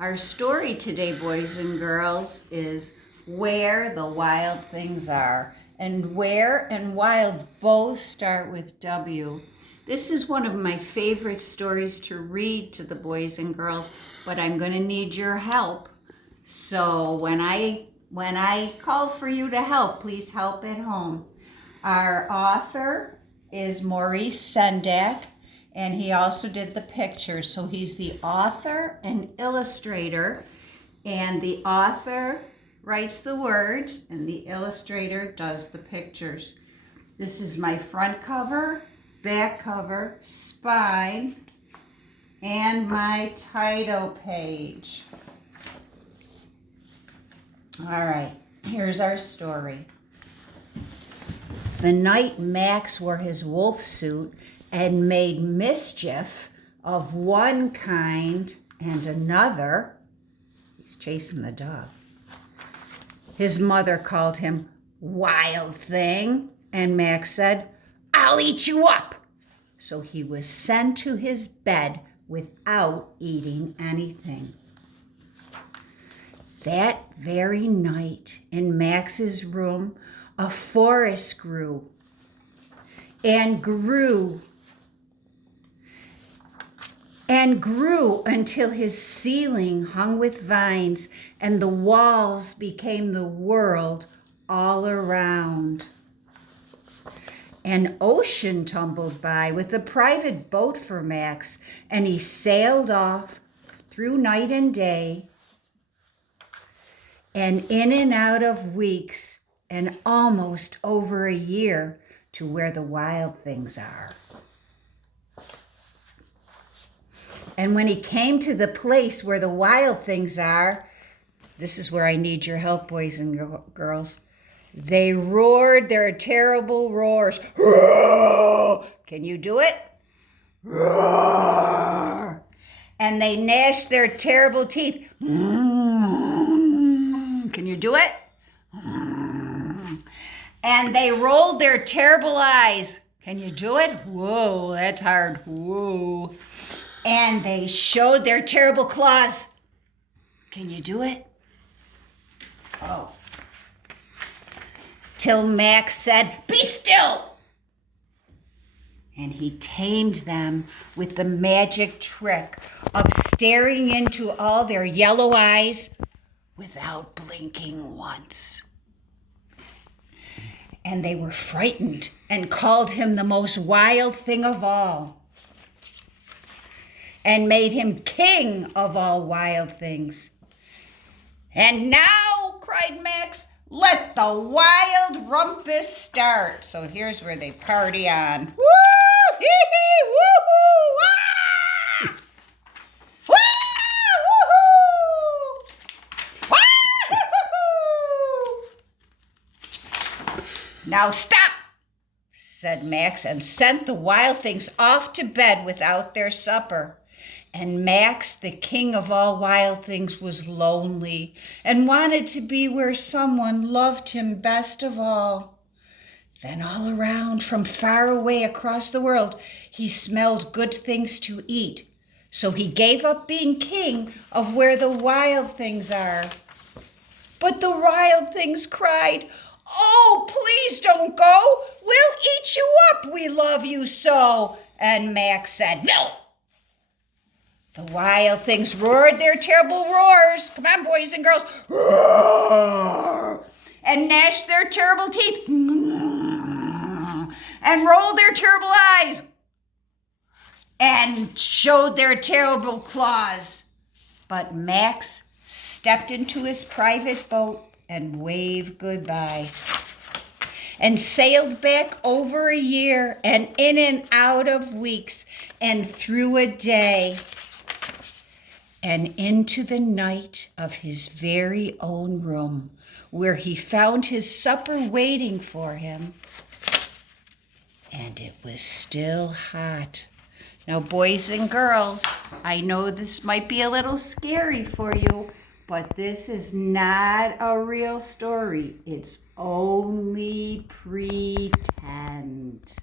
Our story today, boys and girls, is Where the Wild Things Are. And where and wild both start with W. This is one of my favorite stories to read to the boys and girls, but I'm going to need your help. So when I call for you to help, please help at home. Our author is Maurice Sendak, and he also did the pictures. So he's the author and illustrator, and the author writes the words and the illustrator does the pictures. This is my front cover, back cover, spine, and my title page. All right, here's our story. The night Max wore his wolf suit and made mischief of one kind and another, he's chasing the dog. His mother called him Wild Thing, and Max said, "I'll eat you up." So he was sent to his bed without eating anything. That very night in Max's room, a forest grew and grew and grew until his ceiling hung with vines and the walls became the world all around. An ocean tumbled by with a private boat for Max, and he sailed off through night and day and in and out of weeks and almost over a year to where the wild things are. And when he came to the place where the wild things are, this is where I need your help, boys and girls. They roared their terrible roars. Roar! Can you do it? Roar! And they gnashed their terrible teeth. Can you do it? And they rolled their terrible eyes. Can you do it? Whoa, that's hard. Whoa. And they showed their terrible claws. Can you do it? Oh. Till Max said, "Be still!" And he tamed them with the magic trick of staring into all their yellow eyes without blinking once. And they were frightened and called him the most wild thing of all, and made him king of all wild things. "And now," cried Max, "let the wild rumpus start." So here's where they party on. Woo! Hee hee! Woo-hoo! Wah! Wah! Woo-hoo! Wah! "Now stop," said Max, and sent the wild things off to bed without their supper. And Max, the king of all wild things, was lonely and wanted to be where someone loved him best of all. Then all around, from far away across the world, he smelled good things to eat. So he gave up being king of where the wild things are. But the wild things cried, "Oh, please don't go. We'll eat you up. We love you so." And Max said, "No." The wild things roared their terrible roars. Come on, boys and girls. Roar! And gnashed their terrible teeth. And rolled their terrible eyes. And showed their terrible claws. But Max stepped into his private boat and waved goodbye. And sailed back over a year and in and out of weeks and through a day and into the night of his very own room, where he found his supper waiting for him. And it was still hot. Now, boys and girls, I know this might be a little scary for you, but this is not a real story. It's only pretend.